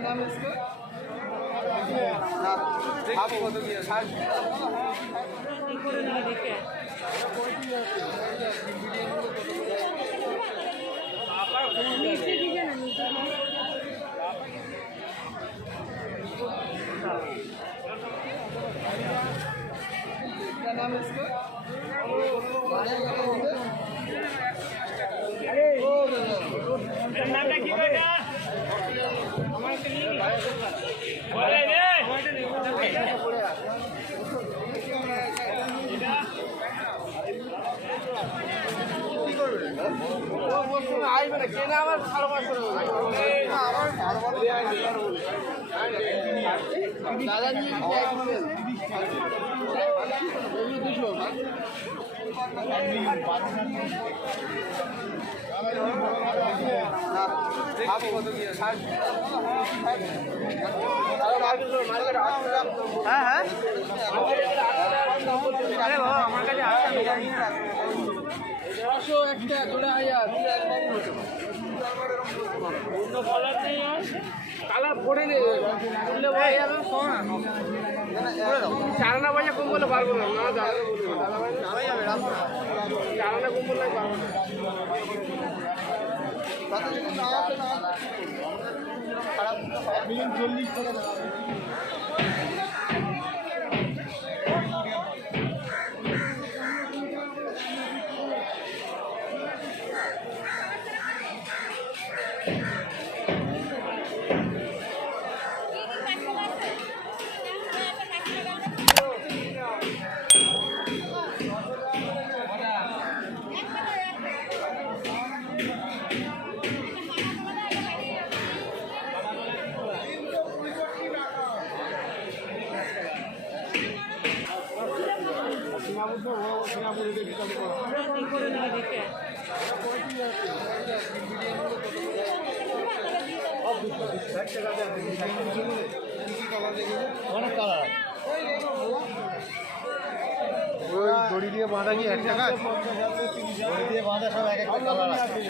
नाम है इसका? क्या नाम है इसका? হ্যাঁ হ্যাঁ আরে বাবা আমার কাছে আসছে একটা জোড়া কালার পড়ে নেই চারানা পয়সা কম বলে পারবো না চারানা কম বললে পারবো না 40 টাকা অনেক কালার দড়ি দিয়ে বাঁধা কি একটা গাছ দড়ি দিয়ে বাঁধা সব এক একটা কালার আছে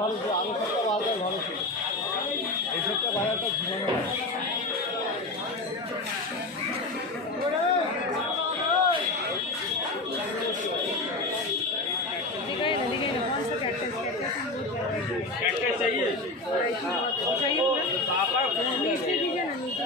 ভালো ছিল আলু সবটা বাজার ভালো ছিল এই সবটা বাজারটা ঘুমানো चाहिए पापा नीचे दीजिए ना नीचे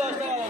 এটা